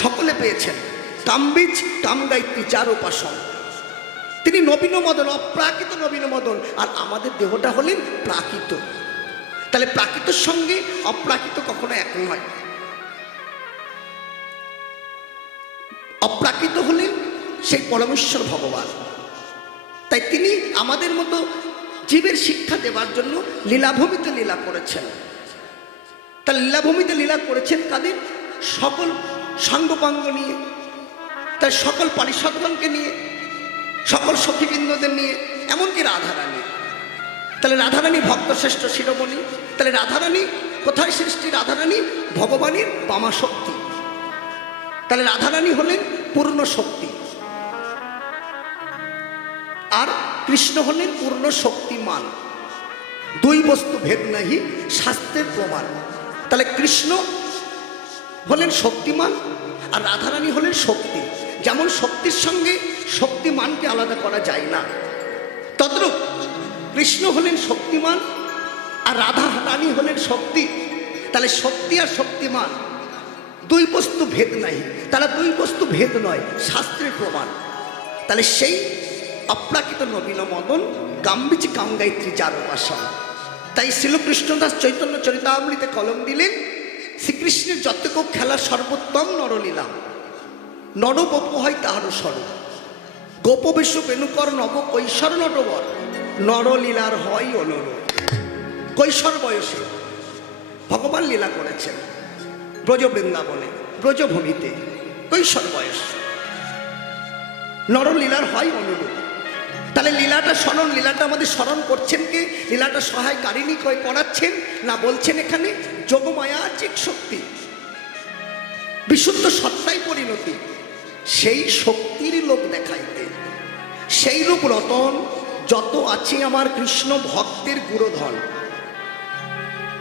সকলে পেয়েছেন। কামবীজ কামগায়ত্রী চার উপাসন। তিনি নবীন মদন, অপ্রাকৃত নবীন মদন, আর আমাদের দেহটা হলেন প্রাকৃত। তাহলে প্রাকৃতর সঙ্গে অপ্রাকৃত কখনো এক নয়। অপ্রাকৃত হলেন সেই পরমেশ্বর ভগবান। তাই তিনি আমাদের মতো জীবের শিক্ষা দেওয়ার জন্য লীলাভূমিতে লীলা করেছেন। তার লীলাভূমিতে লীলা করেছেন কাদের? সকল সাঙ্গপাঙ্গ নিয়ে, তার সকল পারিষদগণকে নিয়ে, সকল সখীবৃন্দদের নিয়ে, এমনকি রাধারানী। তাহলে রাধারানী ভক্তশ্রেষ্ঠ শিরোমণি। তাহলে রাধারানী কোথায় সৃষ্টি? রাধারানী ভগবানের বামা শক্তি। তাহলে রাধারানী হলেন পূর্ণ শক্তি, আর কৃষ্ণ হলেন পূর্ণ শক্তিমান। দুই বস্তু ভেদ নাহি, শাস্ত্রের প্রমাণ। তাহলে কৃষ্ণ হলেন শক্তিমান আর রাধারানী হলেন শক্তি। যেমন শক্তির সঙ্গে শক্তিমানকে আলাদা করা যায় না, তদ্রূপ কৃষ্ণ হলেন শক্তিমান আর রাধা রানী হলেন শক্তি। তাহলে শক্তি আর শক্তিমান দুই বস্তু ভেদ নাই, তারা দুই বস্তু ভেদ নয়, শাস্ত্রের প্রমাণ। তাহলে সেই অপ্রাকৃত নবীন মদন কামবীজ কামগায়ত্রী চার উপাসন। তাই শ্রীকৃষ্ণদাস চৈতন্য চরিতামৃতে কলম দিলেন, শ্রীকৃষ্ণের যতক খেলা সর্বোত্তম নরলীলা, নরবপ হয় তাহারও স্বরূপ। গোপবেশ বেণুকর নব কৈশোর নটবর, নরলীলার হয় অনুরূপ। কৈশোর বয়সে ভগবান লীলা করেছেন ব্রজ বৃন্দাবনে, ব্রজভূমিতে, কৈশোর বয়স। নরলীলার হয় অনুরূপ। তাহলে লীলাটা স্মরণ, লীলাটা আমাদের স্মরণ করছেন কে? লীলাটা সহায়কারিণী হয়ে করাচ্ছেন না? বলছেন এখানে যোগমায়া চিৎ শক্তি, বিশুদ্ধ সত্তায় পরিণতি, সেই শক্তির লোক দেখাইতে। সেই রূপ রতন যত আছে আমার কৃষ্ণ ভক্তের গুরুধন,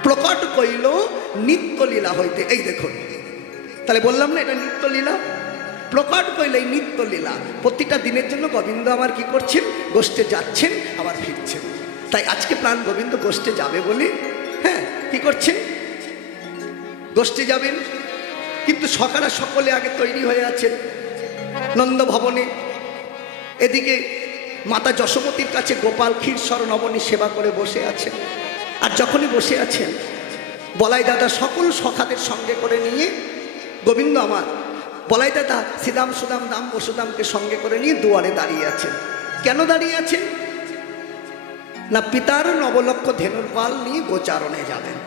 প্রকট কইল নিত্য লীলা হইতে। এই দেখুন, তাহলে বললাম না এটা নিত্য লীলা। প্রকট কইলে এই নিত্য লীলা। প্রতিটা দিনের জন্য গোবিন্দ আমার কি করছেন? গোষ্ঠে যাচ্ছেন, আবার ফিরছেন। তাই আজকে প্রাণ গোবিন্দ গোষ্ঠে যাবে বলে, হ্যাঁ, কি করছেন? গোষ্ঠে যাবেন, কিন্তু সকালে সকলে আগে তৈরি হয়ে আছেন নন্দ ভবনে। এদিকে মাতা যশোমতীর কাছে গোপাল ক্ষীরসর নবনী সেবা করে বসে আছেন। আর যখনই বসে আছেন, বলাই দাদা সকল সখাদের সঙ্গে করে নিয়ে, গোবিন্দ আমার বলাই দাদা শ্রীদাম সুদাম দাম বসুদামকে সঙ্গে করে নিয়ে দুয়ারে দাঁড়িয়ে আছেন। কেন দাঁড়িয়ে আছেন? না পিতার নবলক্ষ ধেনুর পাল নিয়ে গোচারণে যাবেন।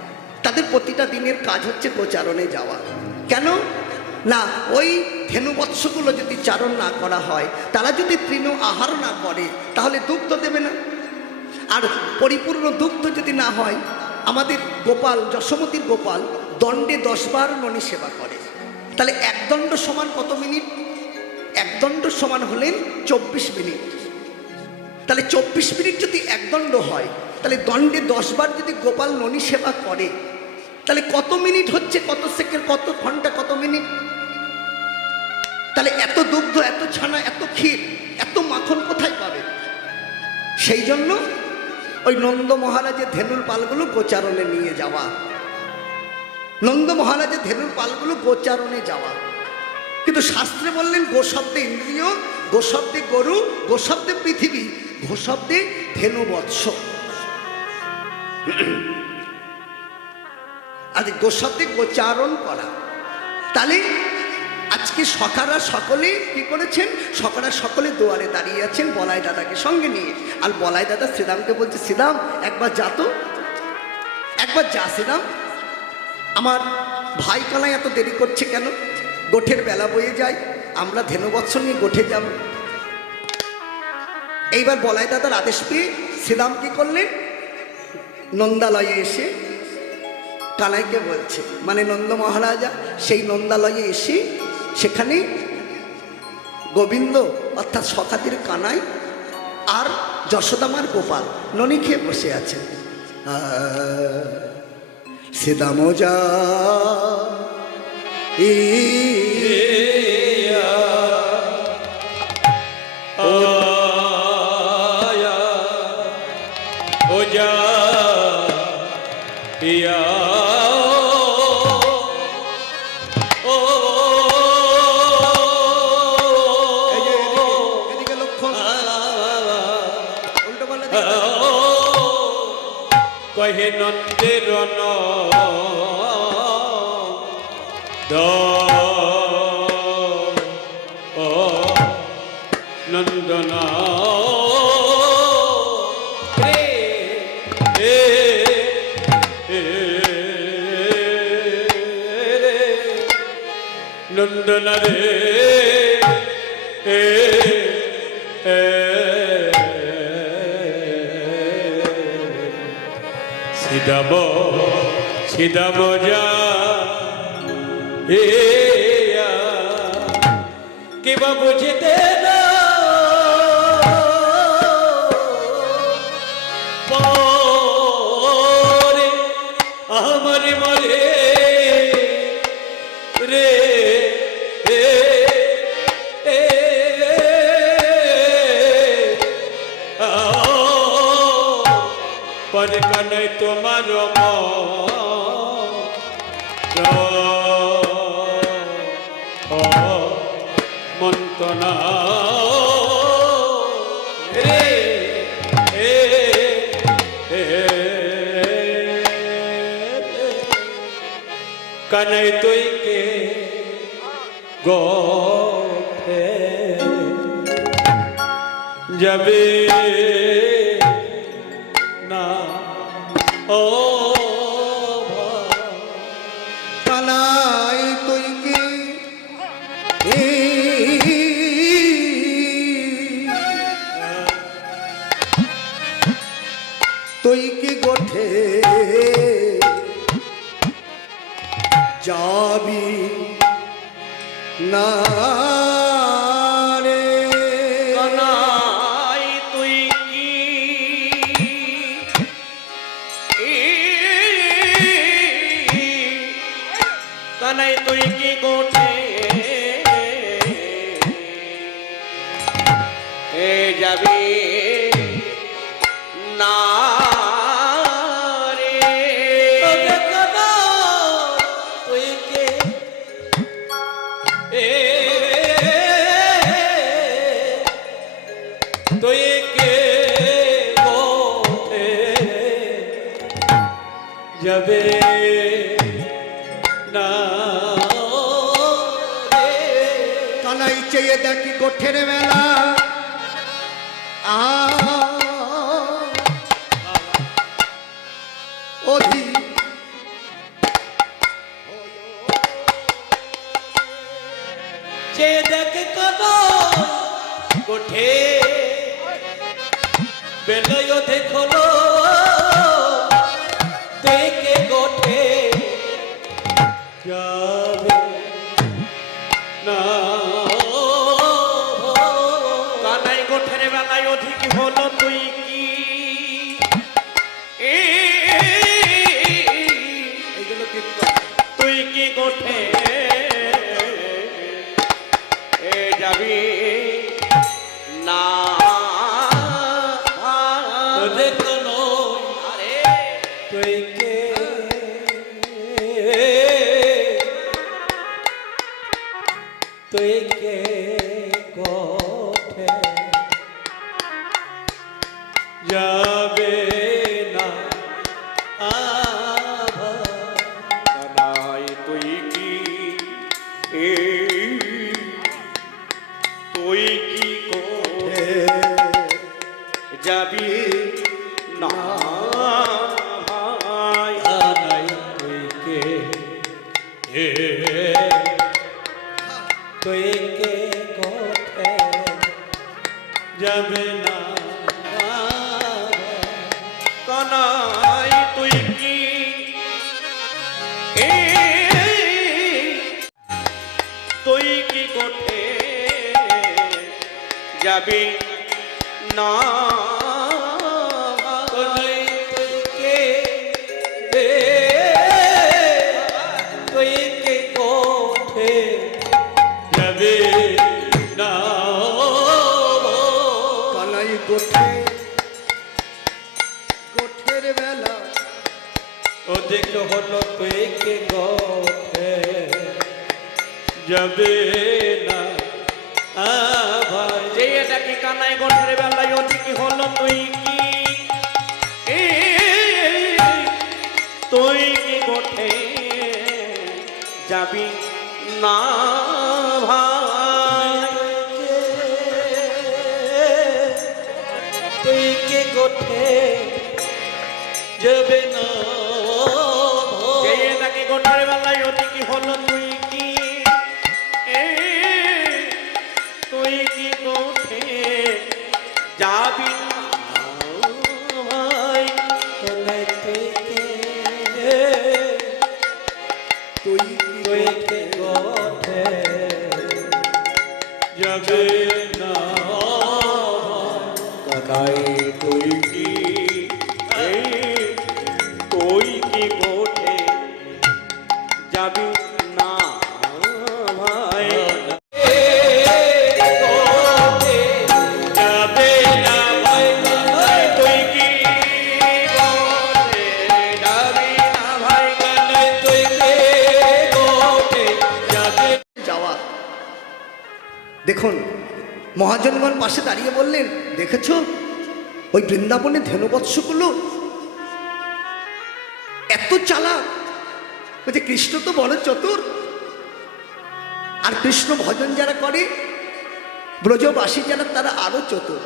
তাদের প্রতিটা দিনের কাজ হচ্ছে গোচারণে যাওয়া। কেন না? ওই ধেনুবৎসগুলো যদি চারণ না করা হয়, তারা যদি তৃণ আহার না করে, তাহলে দুগ্ধ দেবে না। আর পরিপূর্ণ দুগ্ধ যদি না হয়, আমাদের গোপাল যশোমতীর গোপাল দণ্ডে 10 বার ননী সেবা করে। তাহলে এক দণ্ড সমান কত মিনিট? এক দণ্ড সমান হলেন 24 মিনিট। তাহলে 24 মিনিট যদি এক দণ্ড হয়, তাহলে দণ্ডে 10 বার যদি গোপাল ননী সেবা করে, তাহলে কত মিনিট হচ্ছে? কত সেকেন্ড, কত ঘন্টা, কত মিনিট? তাহলে এত দুগ্ধ, এত ছানা, এত ক্ষীর, এত মাখন কোথায় পাবে? সেই জন্য ওই নন্দ মহারাজের ধেনুর পালগুলো গোচারণে নিয়ে যাওয়া। নন্দ মহারাজের ধেনুর পালগুলো গোচারণে যাওয়া। কিন্তু শাস্ত্রে বললেন গো শব্দে ইন্দ্রিয়, গো শব্দে গরু, গো শব্দে পৃথিবী, গো শব্দে ধেনু বৎস। আজ গো শব্দে গোচারণ করা। তাহলে আজকে সখারা সকলে কি করেছেন? সখারা সকলে দুয়ারে দাঁড়িয়ে আছেন বলাই দাদাকে সঙ্গে নিয়ে। আর বলাই দাদা শ্রীরামকে বলছে, শ্রীরাম একবার যা তো, একবার যা শ্রীরাম, আমার ভাই কানাই এত দেরি করছে কেন? গোঠের বেলা বয়ে যায়, আমরা ধেনুবৎস নিয়ে গোঠে যাব। এইবার বলাই দাদার আদেশ পেয়ে শ্রীরাম কি করলেন? নন্দালয়ে এসে কানাইকে বলছে, মানে নন্দ মহারাজা সেই নন্দালয়ে এসে সেখানে গোবিন্দ অর্থাৎ সখাতির কানাই আর যশোদামার গোপাল ননী খেয়ে বসে আছেন। শ্রীদামজা হে নন্দের নন্দনা নন্দনা রে সিদাব সিদাব যা কেবা বুঝতে না পরে আমার মরে রে पर कने तुम्हार मंतना रे कने तुई के गोठे जबे কানাই তুই কি তুই কি গোঠে যাবি না রে কানাই তুই কি কানাই তুই কি গোঠে এ যাবি না রে তুই কে তুই কে গোঠে যাবে না কানাই চেয়ে দেখি গোঠের মেলা অধি চেয়ে দেখে কত গোঠে বেলয় দেখলো থেকে গোঠে যাবে না কানাই গোঠের বেলায় অধিক হলো তুই কি এইগুলো কি তুই কি গোঠে যাবি না দেখলো আরে তুই কে তুই কে গোঠে যাবে না কানাই তুই কি তুই কি গোঠে যাবি না কানাই তুই কে তুই কে গোঠে যাবে না কানাই তুই কি তুই কি গোঠে যাবি না কানাই তুই কে তুই কি গোঠে যাবে না কানাই গোঠে গোঠের বেলা অধিক হলো তুই কি গোঠে যাবে না ভাই যে এটা কি কানাই গোঠের বেলায় অধিক হলো তুই কি না ভাই তুই কে গোঠে যাবে না যে নাকি গোটার বেলায় অতি কি হলো তুই কি তুই কি গোঠে যাবি না ভাই তুই কে গোঠে যাবে না কাকাই তুই কি তুই কি গোঠে যাবি না ভাই যাবে না ভাই তুই কি গোঠে যাবি না ভাই তুই কে গোঠে যাবে যাওয়া। দেখুন মহাজনগণ পাশে দাঁড়িয়ে বললেন, দেখেছো ওই বৃন্দাবনে ধেনুবৎসগুলো এত চালাক। বলছে কৃষ্ণ তো বড় চতুর, আর কৃষ্ণ ভজন যারা করে ব্রজবাসী যারা তারা আরো চতুর।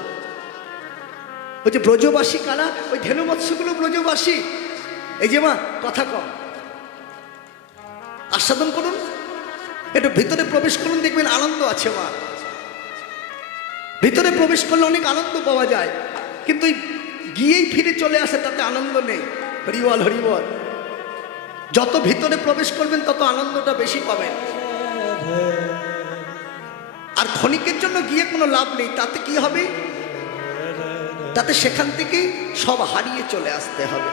বলছে ব্রজবাসী কারা? ওই ধেনুবৎসগুলো ব্রজবাসী। এই যে মা কথা কম, আস্বাদন করুন, একটু ভিতরে প্রবেশ করুন, দেখবেন আনন্দ আছে মা। ভিতরে প্রবেশ করলে অনেক আনন্দ পাওয়া যায়, কিন্তু গিয়েই ফিরে চলে আসে তাতে আনন্দ নেই। হরিবল হরিবল। যত ভিতরে প্রবেশ করবেন তত আনন্দটা বেশি পাবেন। আর ক্ষণিকের জন্য গিয়ে কোনো লাভ নেই, তাতে কি হবে? তাতে সেখান থেকে সব হারিয়ে চলে আসতে হবে।